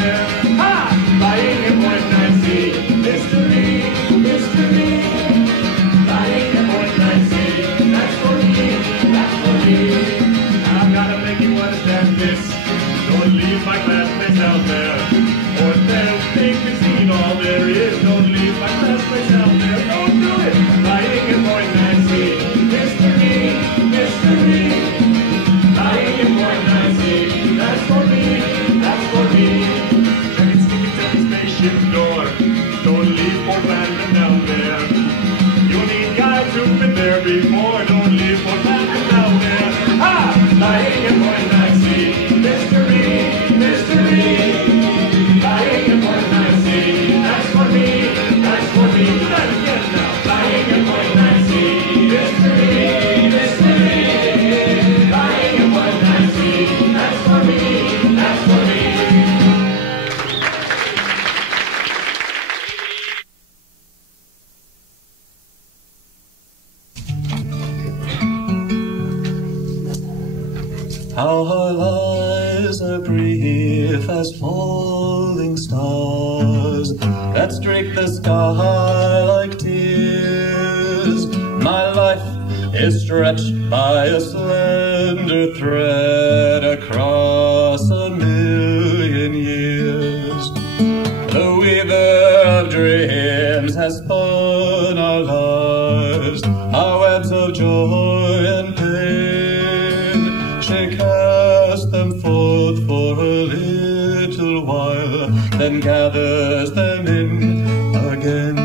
there. Ha! Lying in Point 9C. Mystery, mystery. Lying in Point 9C. That's for me, that's for me. I've gotta make you understand this. Don't leave my classmates out there, or they'll think you've seen all there is. Don't leave my classmates out there. Don't do it. Lying in Point 9C. Mystery, mystery. Lying in Point 9C. That's for me, that's for me. Check it, stick it to the spaceship door. Don't leave Fort Landon down there. You'll need guys who've been there before. Don't leave Fort Landon down there. Ha! Lying in Point 9C. Mystery, mystery. Lying in Point 9C. That's for me, that's for me. Do that again now. Lying in Point 9C. Mystery, mystery. Lying in Point 9C. That's for me, that's for me. How our lives are brief as falling stars that streak the sky like tears. My life is stretched by a slender thread across 1,000,000 years. The weaver of dreams has spun our lives, our webs of joy and pain. She casts them forth for a little while, then gathers them in again.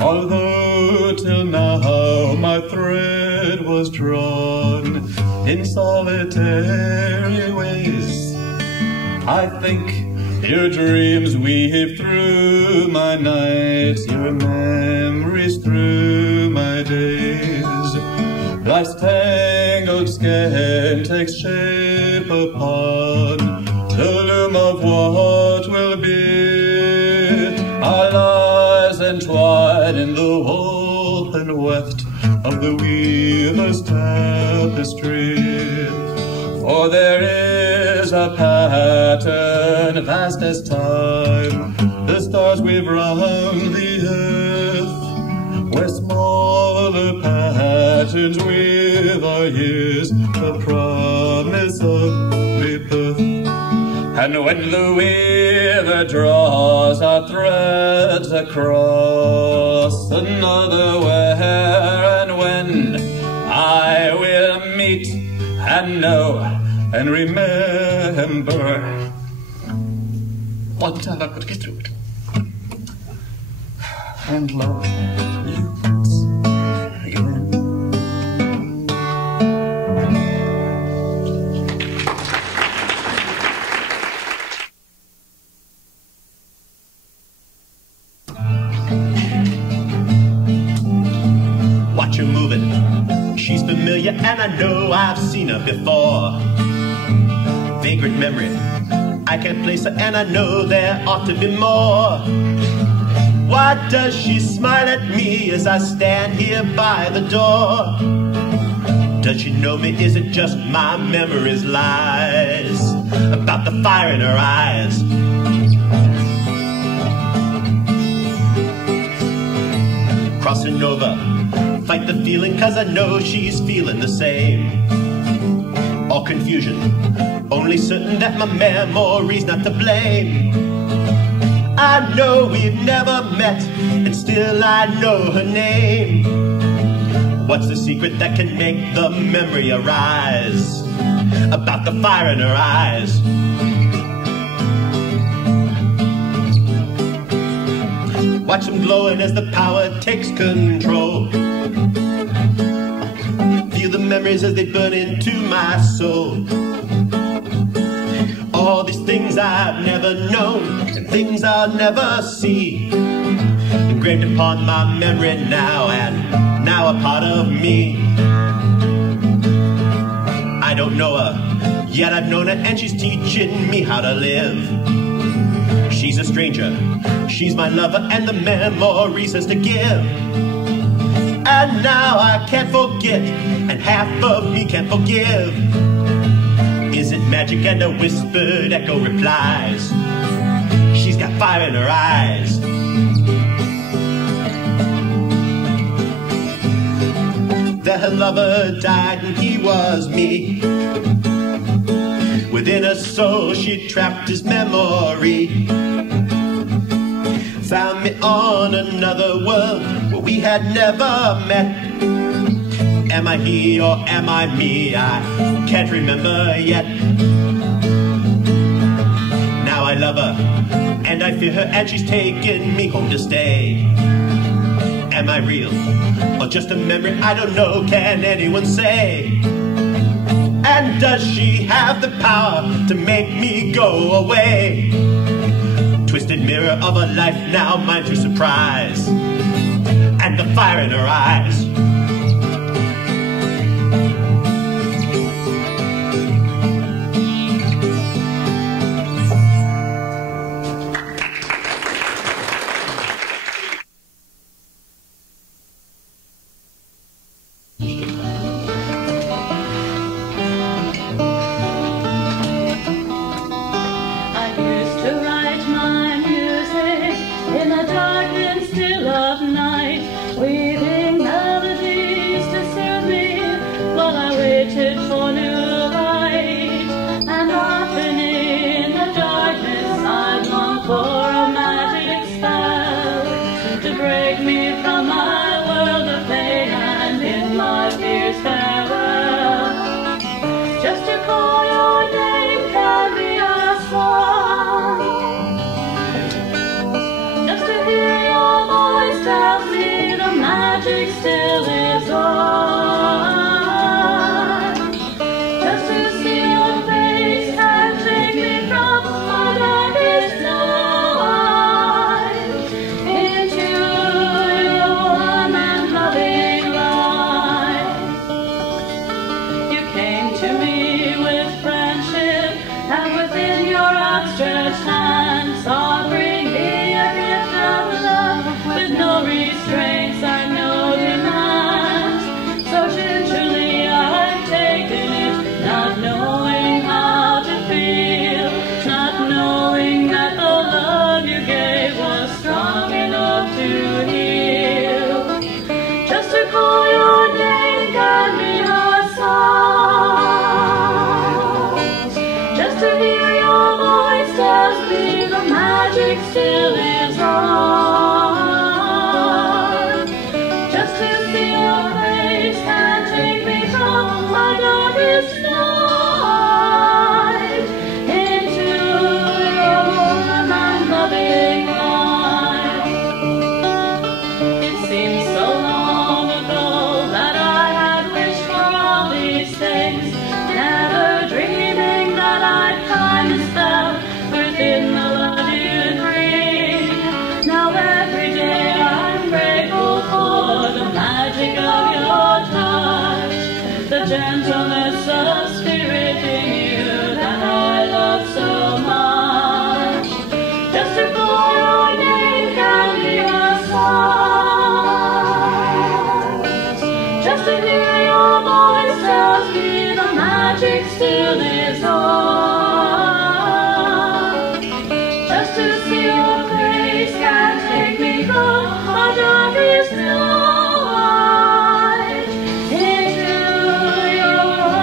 Although till now my thread was drawn in solitary ways, I think your dreams weave through my nights, your memories through my days. Life's tangled skein takes shape upon the loom of what will be. Our lives entwined in the warp and weft of the weaver's tapestry. For there is a pattern vast as time, the stars weave round the earth, where smaller patterns with our years, the promise of rebirth. And when the weaver draws our threads across another where and when, I will meet and know and remember. One time I could get through it. And love you again. Watch her moving. She's familiar and I know I've seen her before. Vagrant memory, I can't place her and I know there ought to be more. Why does she smile at me as I stand here by the door? Does she know me? Is it just my memories lies about the fire in her eyes? Crossing over, fight the feeling cause I know she's feeling the same. All confusion, only certain that my memory's not to blame. I know we've never met, and still I know her name. What's the secret that can make the memory arise about the fire in her eyes? Watch them glowing as the power takes control. Feel the memories as they burn into my soul. All these things I've never known, and things I'll never see, engraved upon my memory now, and now a part of me. I don't know her, yet I've known her, and she's teaching me how to live. She's a stranger, she's my lover, and the memories has to give. And now I can't forget, and half of me can't forgive. Is it magic and a whispered echo replies. She's got fire in her eyes. Her lover died and he was me. Within her soul she trapped his memory. Found me on another world where we had never met. Am I he or am I me? I can't remember yet. Now I love her and I fear her and she's taken me home to stay. Am I real or just a memory? I don't know, can anyone say? And does she have the power to make me go away? Twisted mirror of a life now mine through surprise, and the fire in her eyes. Gentleness of spirit in you that I love so much. Just to call your name can be a song. Just to hear your voice tells me the magic still is on. Just to see your face can take me from a darkest night into your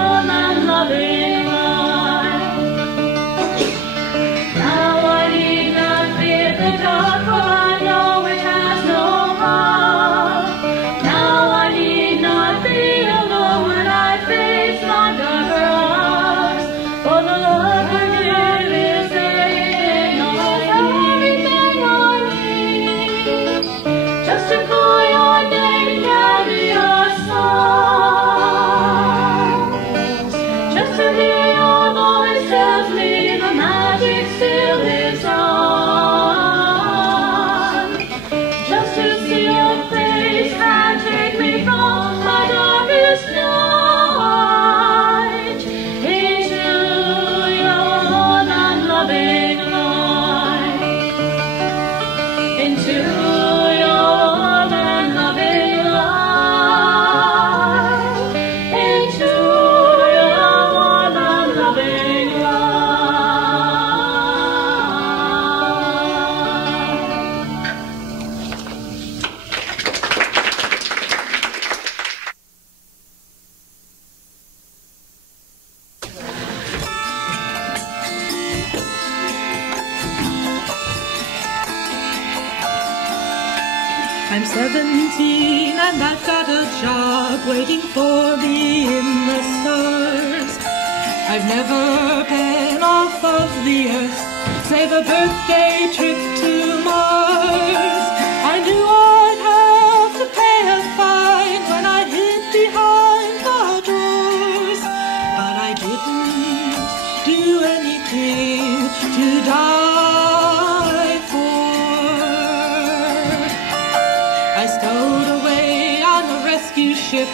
I'm 17 and I've got a job waiting for me in the stars. I've never been off of the earth, save a birthday trip to Mars. I knew I'd have to pay a fine when I hid behind the doors, but I didn't do anything to die for. I stowed away on a rescue ship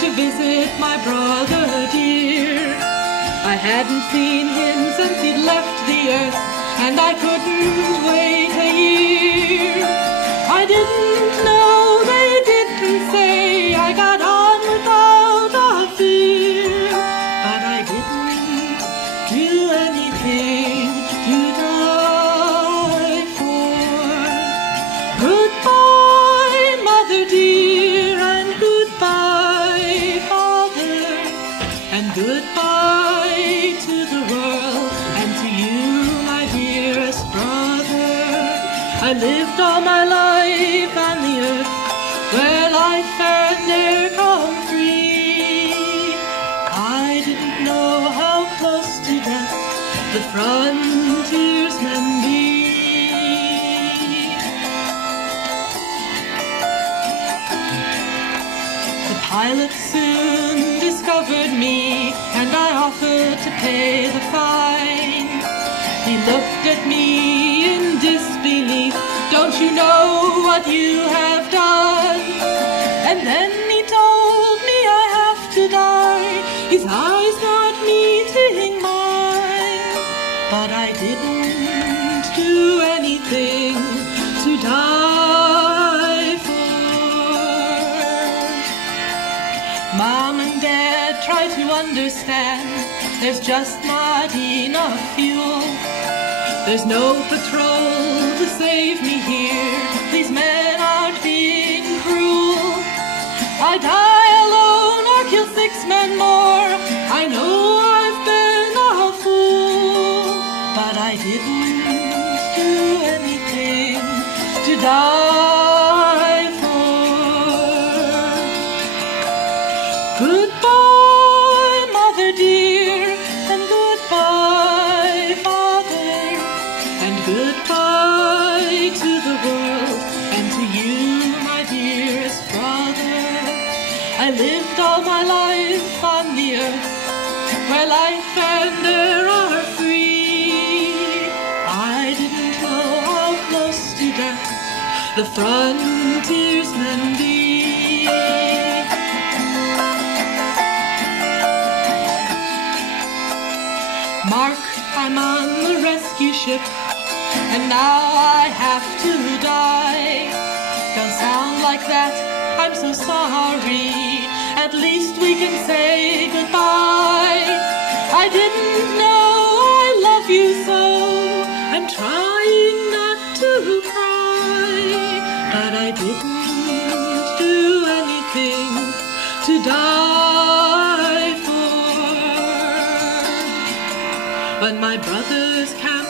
to visit my brother dear. I hadn't seen him since he'd left the earth, and I couldn't wait a year. I didn't know, they didn't say, I got on without a fear, but I didn't do anything to die for. Goodbye, mother dear, and goodbye, father, and goodbye to the world, and to you, my dearest brother. I lived all my life on the earth, where life and air come free. I didn't know how close to death the frontiersmen be. The pilot soon discovered me, and I offered to pay the fine. He looked at me in disbelief. Don't you know what you have done? And then he told me I have to die, his eyes not meeting mine. But I didn't do anything to die for. Mom and Dad try to understand, there's just not enough fuel. There's no patrol to save me here, these men aren't being cruel. I die alone or kill 6 men more, I know I've been a fool, but I didn't do anything to die for. Goodbye, mother dear, and goodbye, father, and goodbye to the world, and to you, my dearest brother. I lived all my life on the earth, where life and air are free. I didn't know how close to death the frontiersmen be. Mark, I'm on the rescue ship, and now I have to die. Don't sound like that, I'm so sorry. At least we can say goodbye. I didn't know I love you so, I'm trying not to cry, but I didn't do anything to die for. When my brother's camp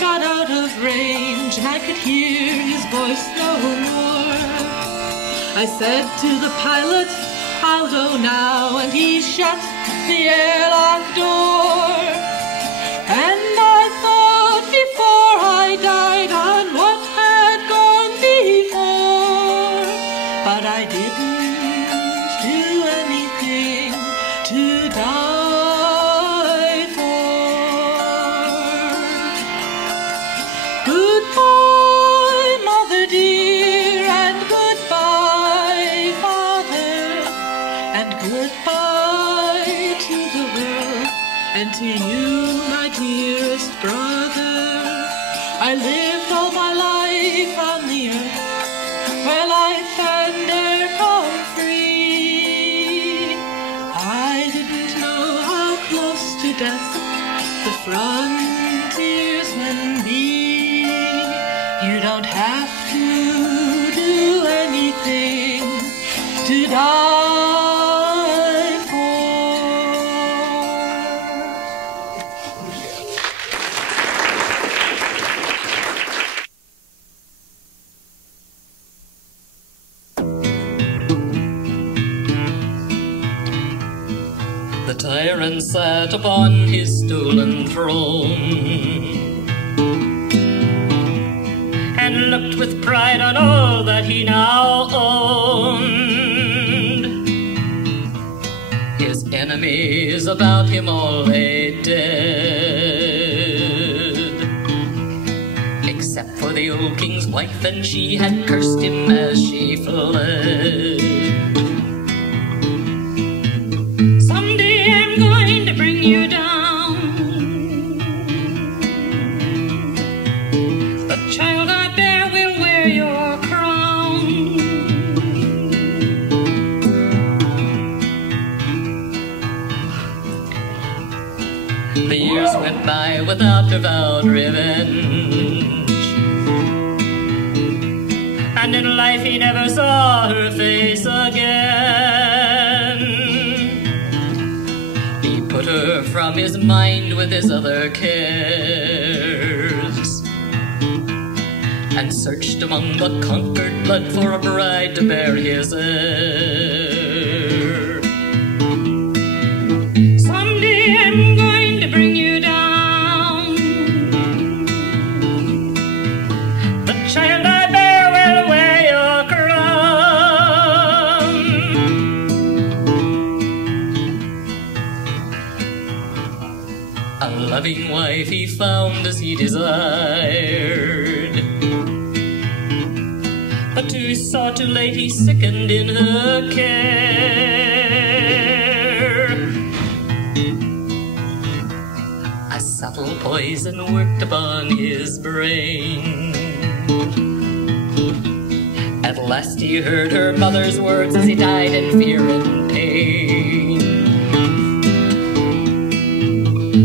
got out of range and I could hear his voice no more, I said to the pilot, I'll go now, and he shut the airlock door. And I thought before I died on what had gone before, but I didn't do anything to die for. Goodbye, mother dear, and goodbye, father, and goodbye to the world, and to you, my dearest brother. I lived all my life on the earth, where life and air come free. I didn't know how close to death the frontiersmen be. You don't have to do anything to die for. tyrant sat upon his stolen throne, and looked with pride on all that he now owned. His enemies about him all lay dead, except for the old king's wife, and she had cursed him as she fled. Someday I'm going to bring you down, the child I bear will wear your crown. The years went by without her vowed revenge, and in life he never saw her face again. He put her from his mind with his other cares, and searched among the conquered blood for a bride to bear his heir. Someday I'm going to bring you down, the child I bear will wear your crown. A loving wife he found as he desired, but too saw too late he sickened in her care. A subtle poison worked upon his brain. At last he heard her mother's words as he died in fear and pain.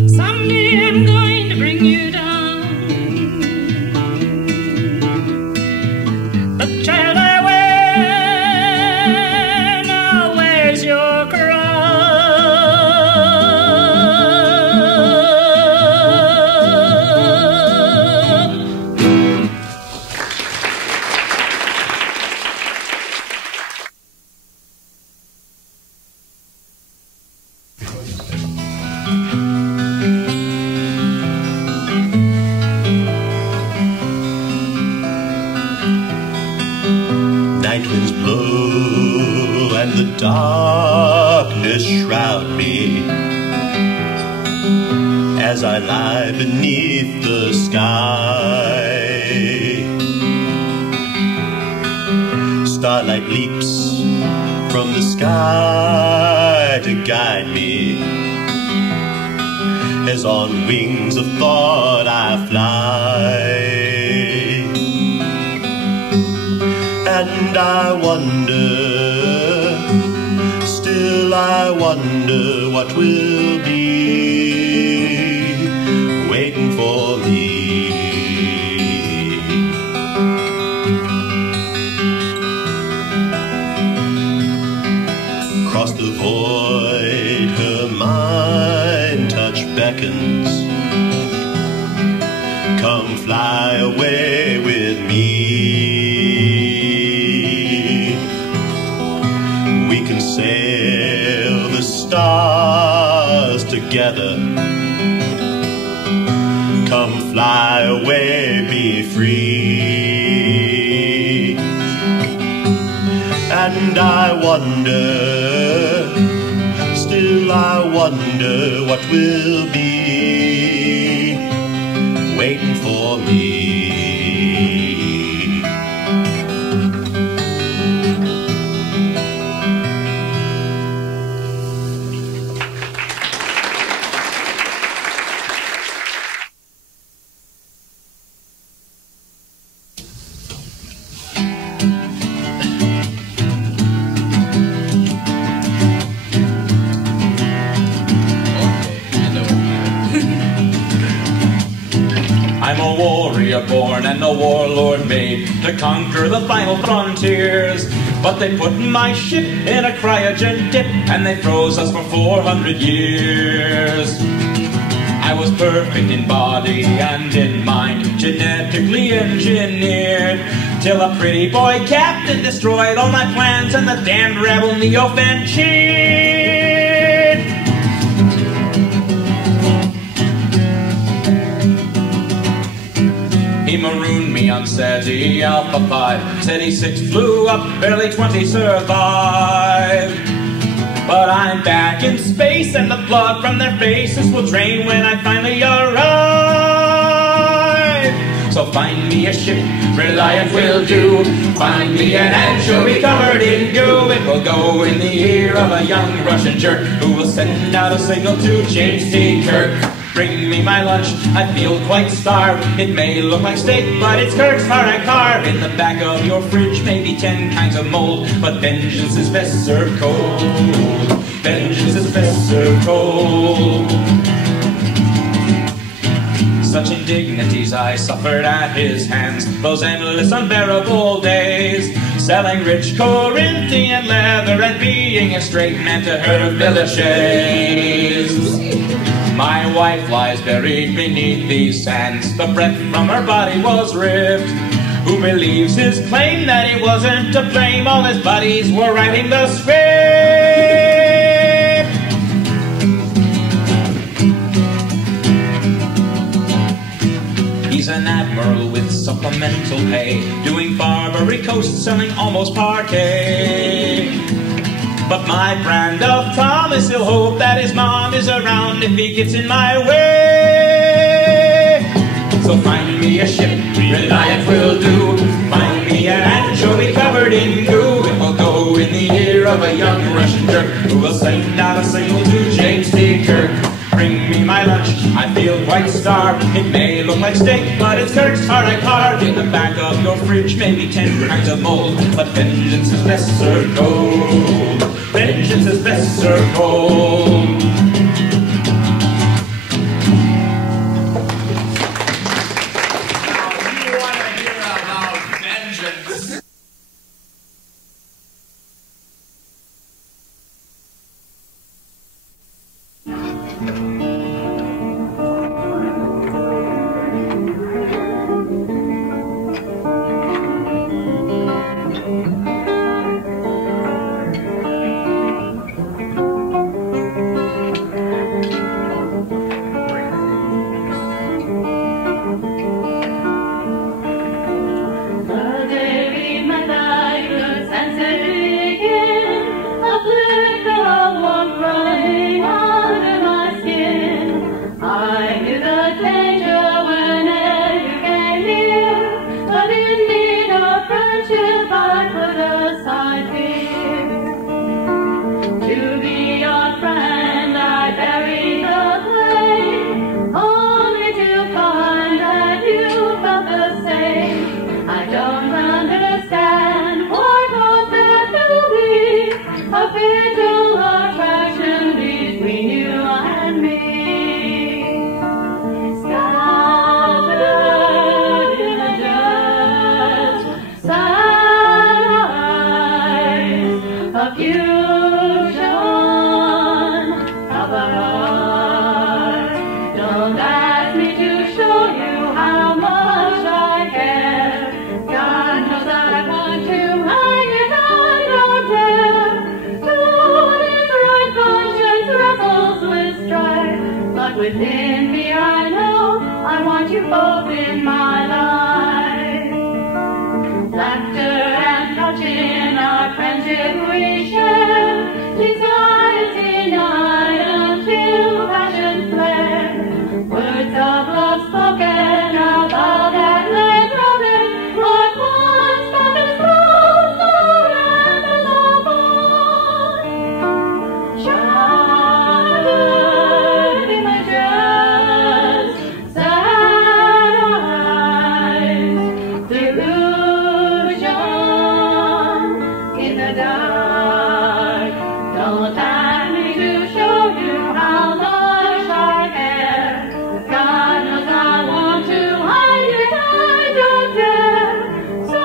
Someday I'm going to bring you down, the child I wear now wears your crown. Nightwinds blow and the darkness shroud me as I lie beneath the sky. Starlight leaps from the sky to guide me as on wings of thought I fly. And I wonder, still I wonder what will be waiting for me. Across the void her mind touch beckons. Come fly away with me. Sail the stars together. Come fly away, be free. And I wonder, still I wonder what will be waiting for me. I'm a warrior born and a warlord made to conquer the final frontiers. But they put my ship in a cryogen dip and they froze us for 400 years. I was perfect in body and in mind, genetically engineered, till a pretty boy captain destroyed all my plans and the damned rebel Neo-Fan cheered. tuned me on SETI Alpha 5. SETI 6 flew up, barely 20 survived. But I'm back in space, and the blood from their faces will drain when I finally arrive. So find me a ship, Reliant will do. Find me an anchovy covered in goo. It will go in the ear of a young Russian jerk who will send out a signal to James T. Kirk. Bring me my lunch, I feel quite starved. It may look like steak, but it's Kirk's heart I carve. In the back of your fridge may be 10 kinds of mold, but vengeance is best served cold. Vengeance is best served cold. Such indignities I suffered at his hands, those endless unbearable days, selling rich Corinthian leather and being a straight man to her villages. My wife lies buried beneath these sands. The breath from her body was ripped. Who believes his claim that he wasn't to blame? All his buddies were writing the script. He's an admiral with supplemental pay, doing Barbary Coast, selling almost parquet. But my brand of promise, he'll hope that his mom is around if he gets in my way. So find me a ship, Reliant will do. Find me an anchovy covered in goo. It will go in the ear of a young Russian jerk who will send out a signal to James T. Kirk. Bring me my lunch, I feel quite starved. It may look like steak, but it's Kirk's heart I carved. In the back of your fridge may be 10 kinds of mold, but vengeance is best served cold. Vengeance is best served cold. You want to hear about vengeance? Within me I know I want you both in my life. Laughter and touching our friendship we share. Anxiety night until passion flare. Words of love spoken out loud and lay broken. Like one spoken slow, forever love on. Shattered images, sad eyes, delusion in the dark. Don't ask me to show you how much I care. God knows I want to hide it, I don't dare. So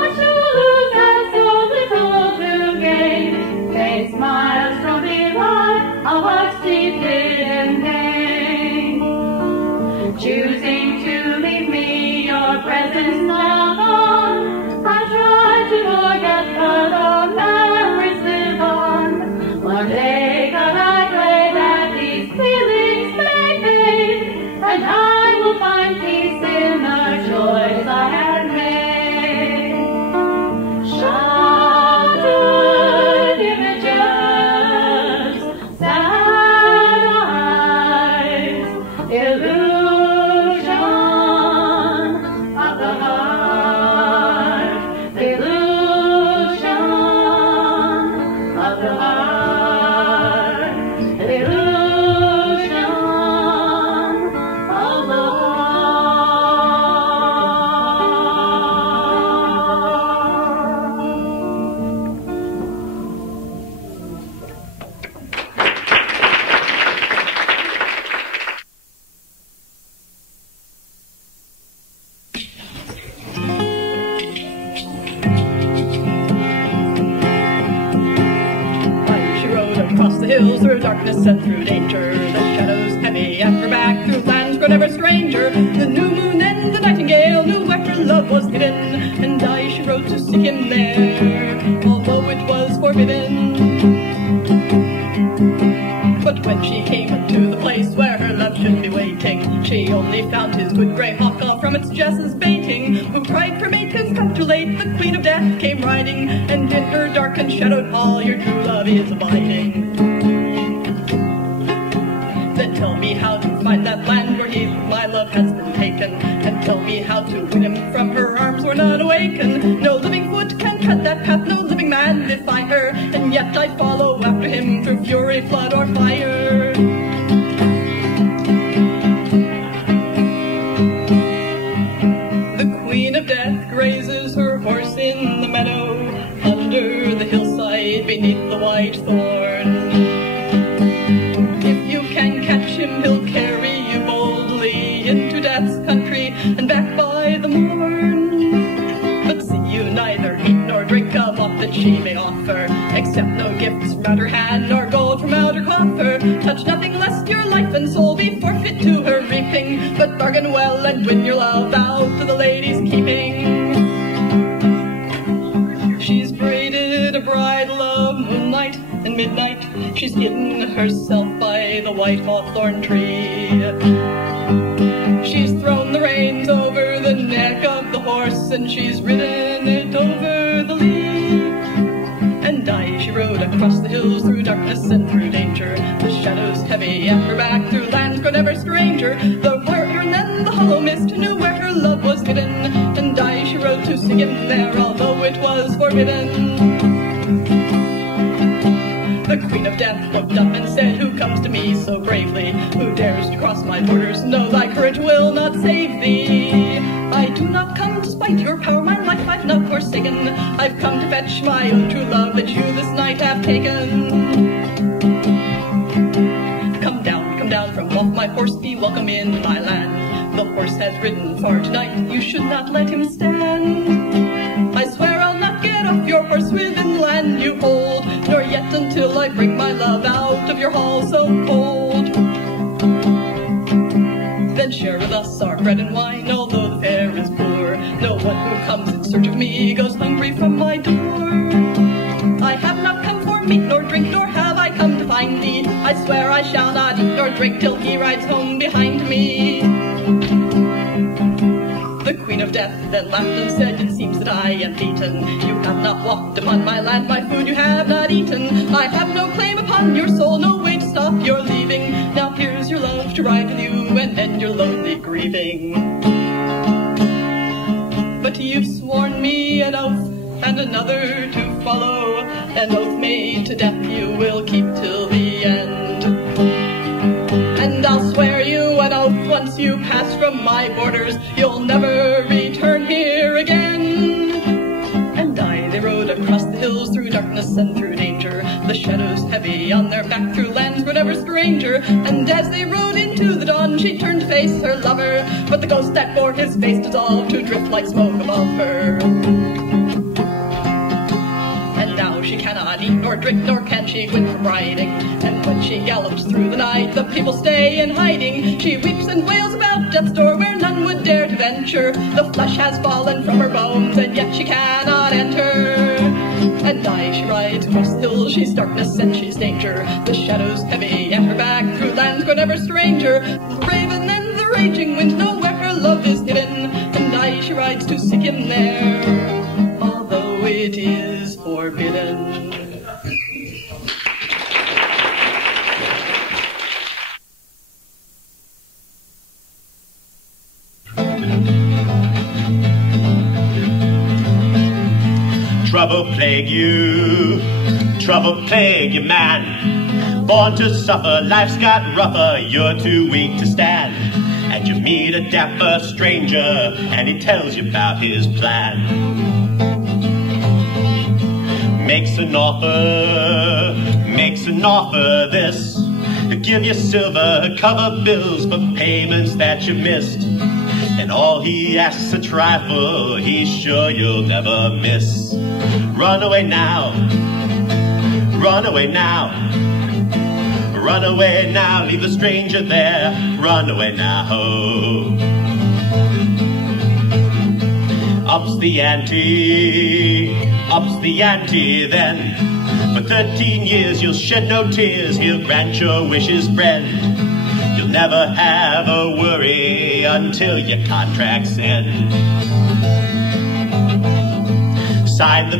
much to lose and so little to gain. Faint smiles from behind our hearts steeped in pain. Choosing to leave me, your presence now gone. I tried to forget, but the memories live on. One day, God, I pray that these feelings may fade, and I will find peace in the joys I have. hills, through darkness and through danger. The shadows heavy at her back, through lands grown ever stranger. The new moon and the nightingale knew where her love was hidden, and I she rode to seek him there, although it was forbidden. But when she came unto the place where her love should be waiting, she only found his good grey hawk all from its jesses baiting, who cried for mate has come too late. The Queen of Death came riding, and in her dark and shadowed hall your true love is abiding. Then tell me how to find that land where my love has been taken, and tell me how to win him from her arms were not awakened. No living foot can tread that path, no living man defy her, and yet I follow after him through fury, flood, or fire. The Queen of Death grazes her horse in the meadow, under the hillside beneath the white thorn. If you can catch him, he'll carry you boldly into Death's country and back by the morn. But see you neither eat nor drink of aught that she may offer, except no gifts from out her hand nor gold from out her coffer. Touch nothing lest your life and soul be forfeit to her reaping, but bargain well and win your love out to the lady's keeping. She's braided a bridle of moonlight and midnight, she's hidden herself by the white hawthorn tree. She's thrown the reins over the neck of the horse, and she's ridden it over the lea. And I she rode across the hills, through darkness and through danger. The shadows heavy at her back, through lands grown ever stranger. The whirlwind and the hollow mist knew where her love was hidden, and I she rode to seek him there, although it was forbidden. The Queen of Death looked up and said, who comes to me so bravely? Who dares to cross my borders? No, thy courage will not save thee. I do not come to spite your power, my life I've not forsaken. I've come to fetch my own true love that you this night have taken. Come down from off my horse, be welcome in my land. The horse has ridden far tonight, you should not let him stand. I swear I'll not get off your horse within the land you hold, nor yet until I bring my love out of your hall so cold. Then share with us our bread and wine, although the fare is poor. No one who comes in search of me goes hungry from my door. I have not come for meat nor drink, nor have I come to find thee. I swear I shall not eat nor drink till he rides home behind me. The Queen of Death then laughed and said, it seems that I am beaten. You have not walked upon my land, my food you have not eaten. I have no claim upon your soul, no way to stop your leaving. Now here's your love to ride with you and end your lonely grieving. But you've sworn me an oath and another to follow, an oath made to death you will keep till the end. And I'll swear you an oath once you pass from my borders, you'll never return here again. And they rode across the hills, through darkness and through danger. The shadows heavy on their back, through lands were never stranger. And as they rode into the dawn, she turned to face her lover, but the ghost that bore his face dissolved to drift like smoke above her. And now she cannot eat nor drink, nor can she quit from riding. And when she gallops through the night, the people stay in hiding. She weeps and wails about death's door, where none would dare to venture. The flesh has fallen from her bones, and yet she cannot enter. And she rides across the hills, she's darkness and she's danger. The shadows heavy at her back, through lands grown ever stranger. The raven and the raging wind know where her love is hidden, and she rides to seek him there, although it is forbidden. Trouble plague you, man. Born to suffer, life's got rougher, you're too weak to stand. And you meet a dapper stranger, and he tells you about his plan. Makes an offer this, to give you silver, cover bills for payments that you missed. And all he asks a trifle, he's sure you'll never miss. Run away now, Run away now, leave the stranger there. Run away now. Ups the ante then. For 13 years you'll shed no tears, he'll grant your wishes, friend. You'll never have a worry until your contract's end. Sign the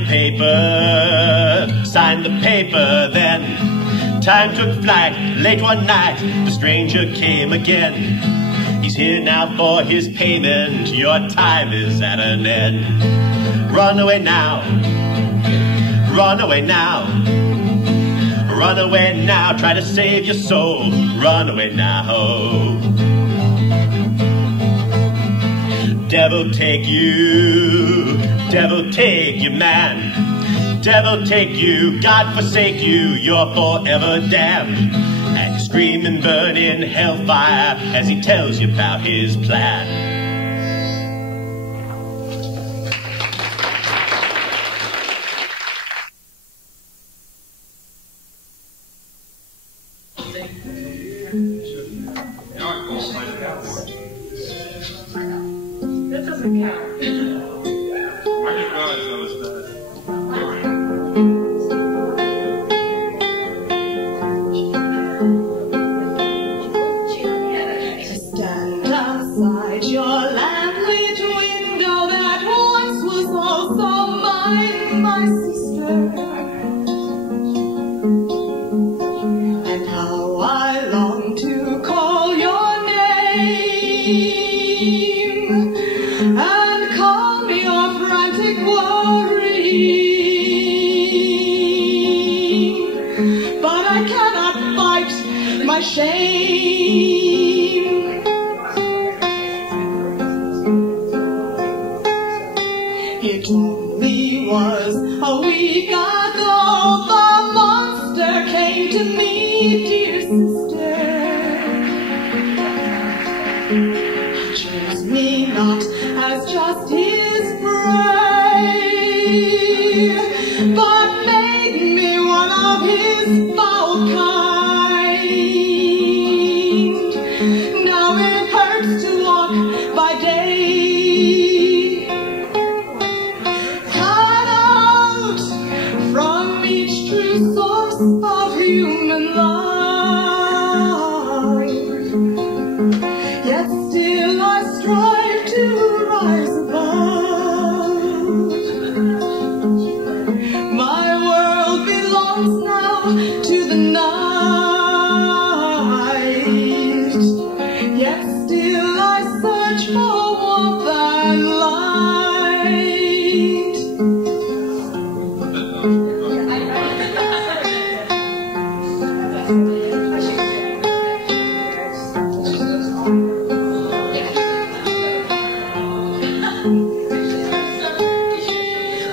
paper then. Time took flight, late one night, the stranger came again. He's here now for his payment, your time is at an end. Run away now, run away now. Run away now, try to save your soul, run away now. Devil take you man. Devil take you, God forsake you, you're forever damned. And you scream and burn in hellfire as he tells you about his plan. That doesn't count. I didn't realize that was bad. Stand outside your lamp-lit window that once was also mine, my sister. And how I long to call your name and calm your frantic worrying, but I cannot fight my shame. It only was a week ago the monster came to me, dear sister. Choose me not as just his prey, but made me one of his foul kind. Now it hurts to walk by day. Cut out from each true source of human life. Yet still I strive to rise above. My world belongs now to the night. Yet still I search for warmth and light.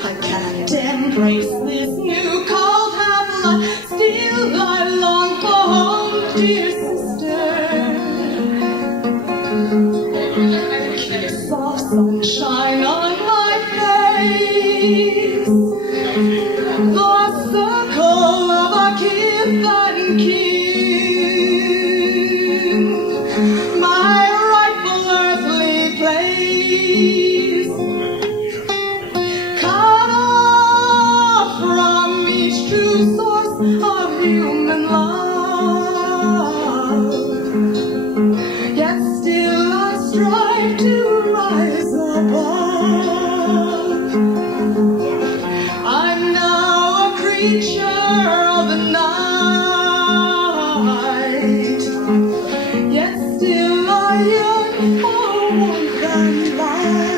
I can't embrace this new cold half-life. Still I long for home, dear sister. Soft sunshine on my face, the circle of a kith and kin, my rightful earthly place. Cut off from each true source of human love. Yet still I strive to rise above. I'm now a creature of the night. Yet still I yearn for warmth and light.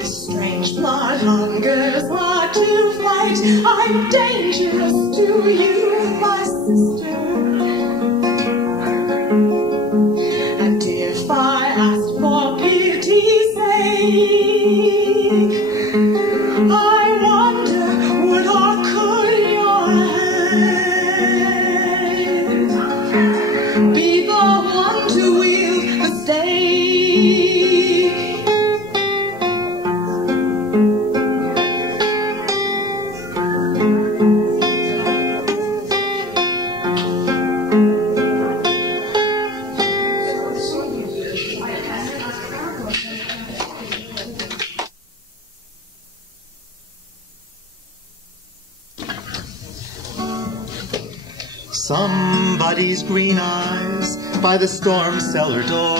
The strange blood hungers hard to fight. I'm dangerous to you, my sister. And if I asked for pity's sake, I wonder would or could your Somebody's green eyes by the storm cellar door.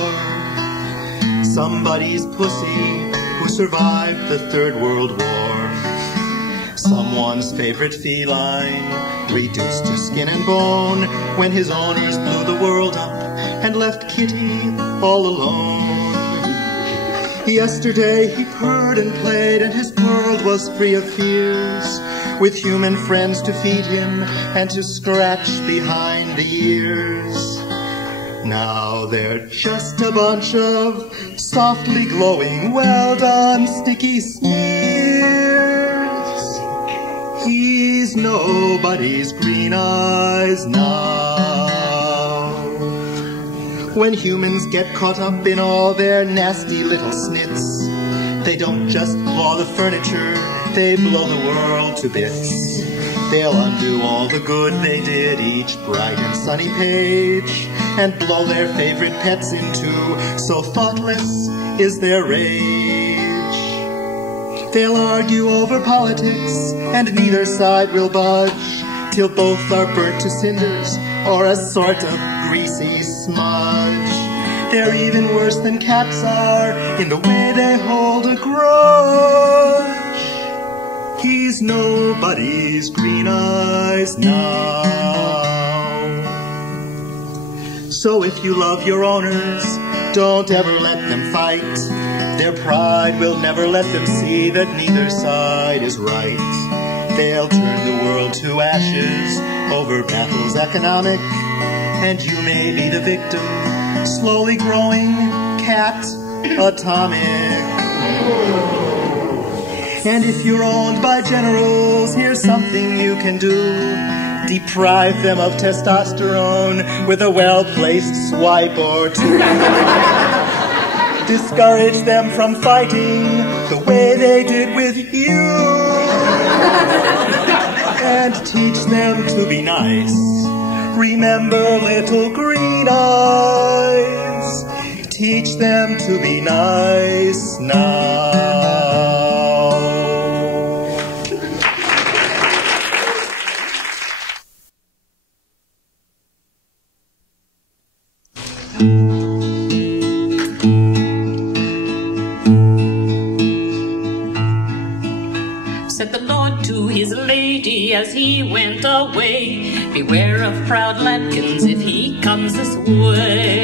Somebody's pussy who survived the Third World War. Someone's favorite feline reduced to skin and bone when his owners blew the world up and left Kitty all alone. Yesterday he purred and played and his world was free of fears, with human friends to feed him and to scratch behind the ears. Now they're just a bunch of softly glowing, well-done sticky smears. He's nobody's green eyes now. When humans get caught up in all their nasty little snits, they don't just claw the furniture, they blow the world to bits. They'll undo all the good they did each bright and sunny page, and blow their favorite pets in two, so thoughtless is their rage. They'll argue over politics, and neither side will budge, till both are burnt to cinders, or a sort of greasy smudge. They're even worse than cats are, in the way they hold a grudge. He's nobody's green eyes now. So if you love your owners, don't ever let them fight. Their pride will never let them see that neither side is right. They'll turn the world to ashes over battles economic, and you may be the victim, slowly growing cat atomic. And if you're owned by generals, here's something you can do. Deprive them of testosterone with a well-placed swipe or two. Discourage them from fighting the way they did with you. And teach them to be nice. Remember little green eyes. Teach them to be nice now. Said the Lord to his lady as he went away, beware of proud Lamkins if he comes this way.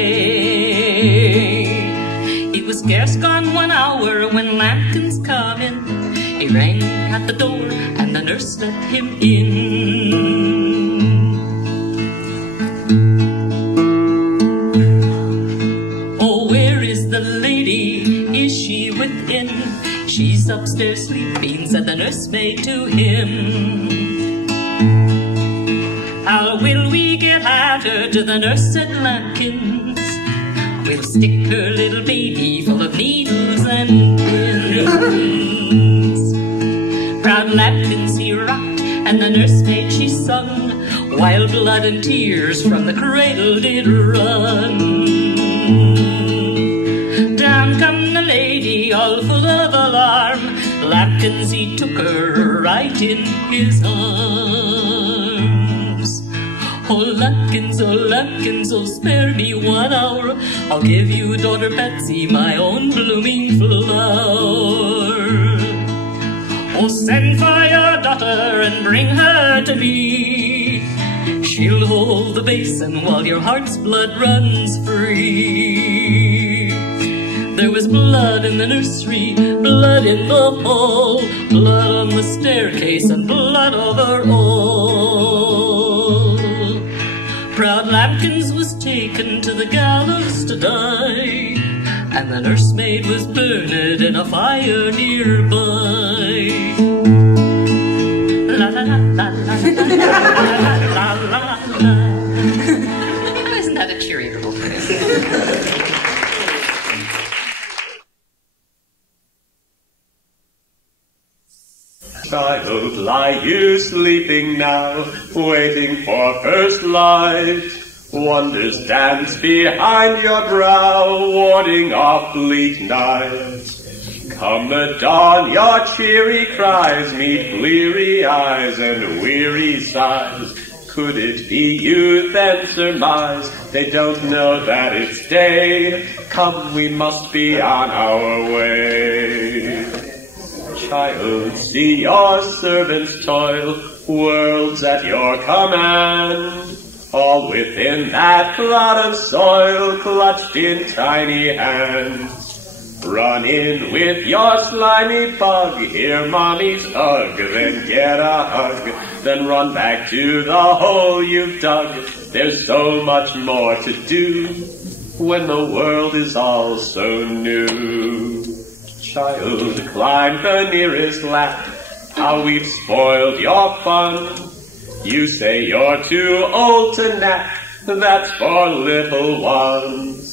It was scarce gone 1 hour when Lamkins come in. He rang at the door and the nurse let him in. Oh, where is the lady? Is she within? She's upstairs sleeping, said the nursemaid to him. How will we get at her? To the nurse said Lamkins. We'll stick her little baby full of needles and pins. Proud Lamkins he rocked, and the nursemaid she sung, while blood and tears from the cradle did run. Down come the lady, all full of alarm. Lamkins he took her right in his arms. Oh Lamkins, oh spare me 1 hour. I'll give you daughter Betsy, my own blooming flower. Oh, send for your daughter and bring her to me. She'll hold the basin while your heart's blood runs free. There was blood in the nursery, blood in the hall, blood on the staircase and blood over all. Proud Lamkins was taken to the gallows to die, and the nursemaid was burned in a fire nearby. La la la la la la la la la. Isn't that a cheery little phrase? Child, lie you sleeping now, waiting for first light. Wonders dance behind your brow, warding off bleak night. Come the dawn, your cheery cries meet bleary eyes and weary sighs. Could it be you then surmise they don't know that it's day? Come, we must be on our way. Child, see your servants toil, worlds at your command, all within that clod of soil, clutched in tiny hands. Run in with your slimy bug, hear mommy's hug, then get a hug, then run back to the hole you've dug. There's so much more to do when the world is all so new. Child, climb the nearest lap, how we've spoiled your fun. You say you're too old to nap, that's for little ones.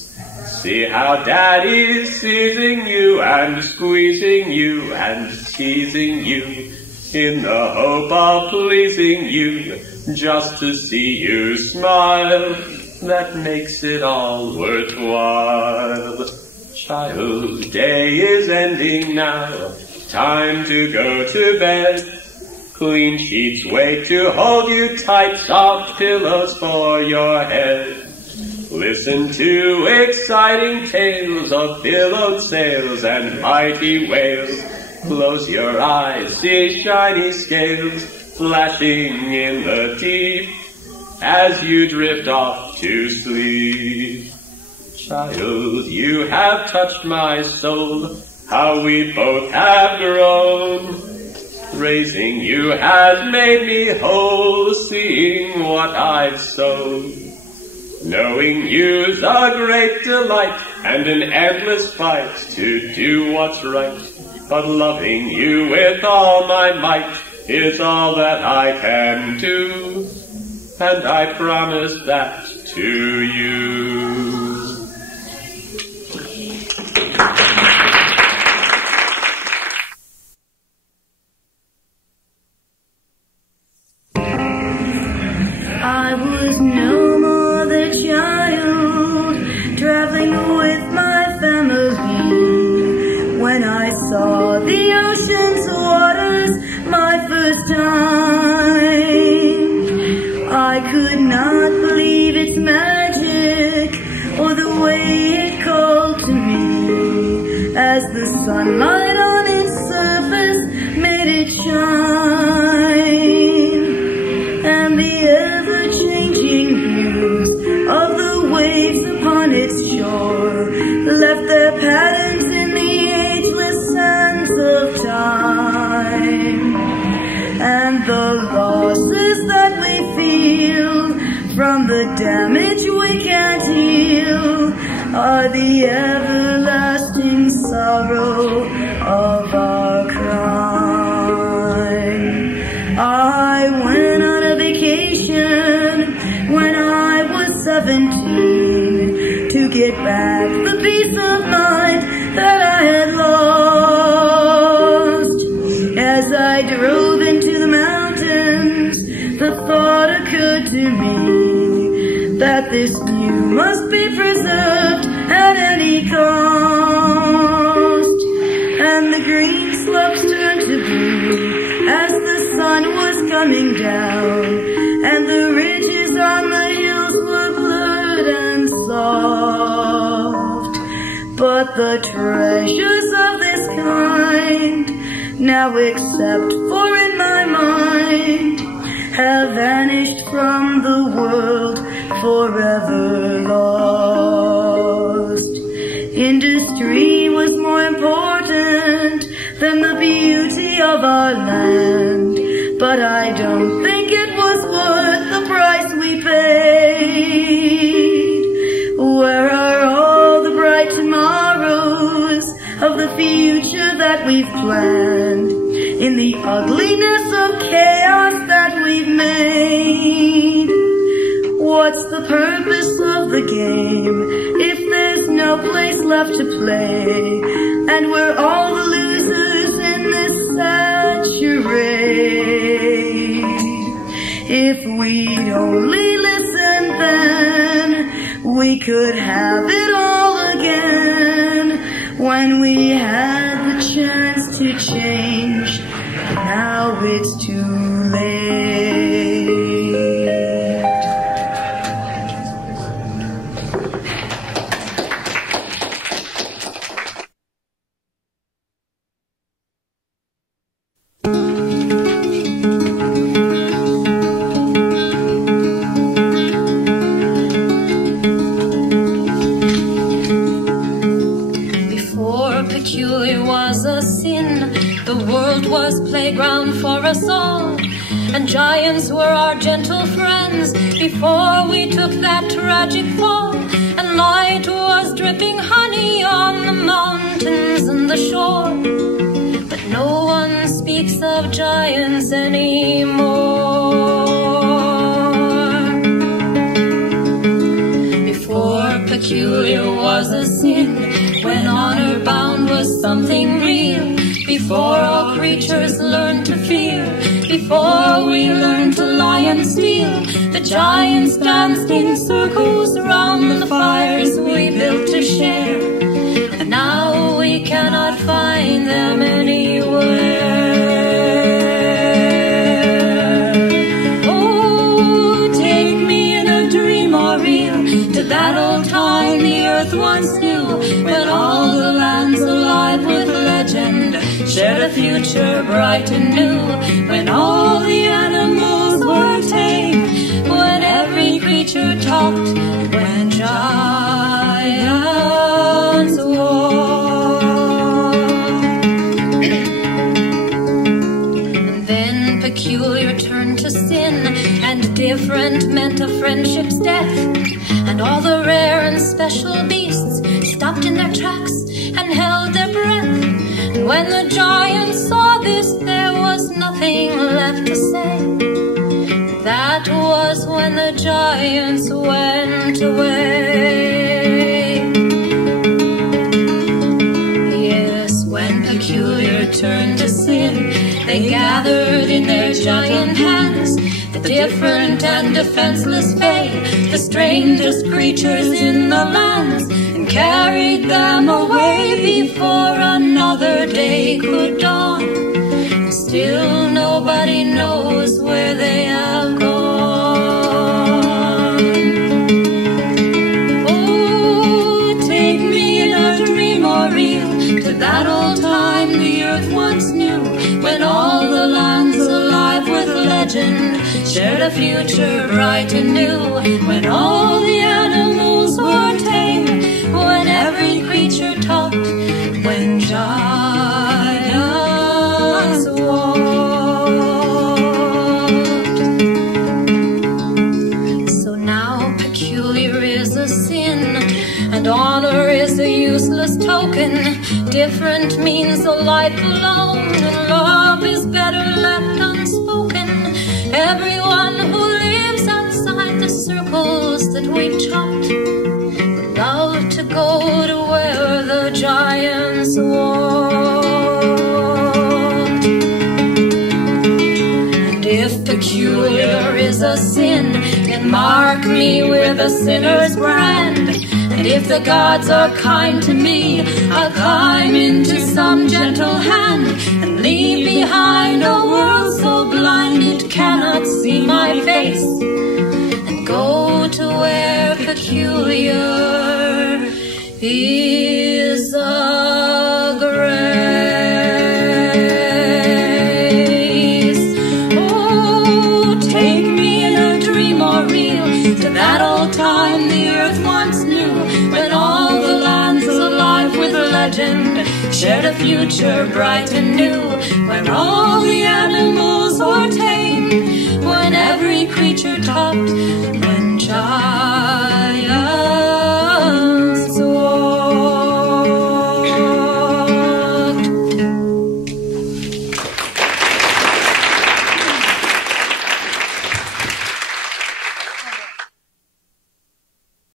See how Daddy's seizing you and squeezing you and teasing you in the hope of pleasing you, just to see you smile. That makes it all worthwhile. Child, day is ending now, time to go to bed. Clean sheets wait to hold you tight, soft pillows for your head. Listen to exciting tales of billowed sails and mighty whales. Close your eyes, see shiny scales flashing in the deep as you drift off to sleep. Child, you have touched my soul, how we both have grown. Raising you has made me whole, seeing what I've sown. Knowing you's a great delight and an endless fight to do what's right. But loving you with all my might is all that I can do, and I promise that to you. I was no more the child traveling with my family when I saw the ocean's waters my first time. I could not believe its magic or the way it called to me as the sunlight on its surface made it shine, and the ever-changing hues of the waves upon its shore left their patterns in the ageless sands of time. And the losses that we feel from the damage we can't heal are the everlasting sorrow of our crime. I went on a vacation when I was 17 to get back the peace of mind that I had lost. As I drove into the mountains, the thought occurred to me that this view must be preserved at any cost. And the green slopes turned to blue as the sun was coming down, and the ridges on the hills were blurred and soft. But the treasures of this kind, now except for in my mind, have vanished from the world, forever lost. Industry was more important than the beauty of our land, but I don't think it was worth the price we paid. Where are all the bright tomorrows of the future that we've planned in the ugliness of chaos that we've made? What's the purpose of the game if there's no place left to play, and we're all the losers in this sad charade? If we'd only listen then, we could have it all again when we had the chance to change. Now it's too late. The world was playground for us all, and giants were our gentle friends before we took that tragic fall, and light was dripping honey on the mountains and the shore. But no one speaks of giants anymore. Before peculiar was a sin, when honor bound was something real, before all creatures learned to fear, before we learned to lie and steal, the giants danced in circles around the fires we built to share, and now we cannot find them anywhere. Oh, take me in a dream or real to that old time the earth once knew, when all the lands alive with legend shared a future bright and new, when all the animals were tame, when every creature talked, when giants walked. And then peculiar turned to sin, and different meant a friendship's death, and all the rare and special beasts stopped in their tracks and held their breath. And when the giants saw this, there was nothing left to say. That was when the giants went away. Yes, when peculiar turned to sin, they gathered in their giant hands the different and defenseless fae, the strangest creatures in the lands, and carried them away before another day could dawn. Still nobody knows where they have gone. Oh, take me in a dream or real to that old time the earth once knew, when all the lands alive with legend shared a future bright and new, when all the animals were tame, when every creature talked, when giants walked. So now peculiar is a sin, and honor is a useless token. Different means a life alone, and love is better left unspoken. Everyone who lives outside the circles that we've chopped would love to go to where the giants walked. And if peculiar is a sin, then mark me with a sinner's brand. And if the gods are kind to me, I'll climb into some gentle hand and leave behind a world so blind it cannot see my face, and go to where peculiar is a grace. Oh, take me in a dream or real to that old time the earth once knew, when all the lands alive with legend shared a future bright and new, when all the animals were tame,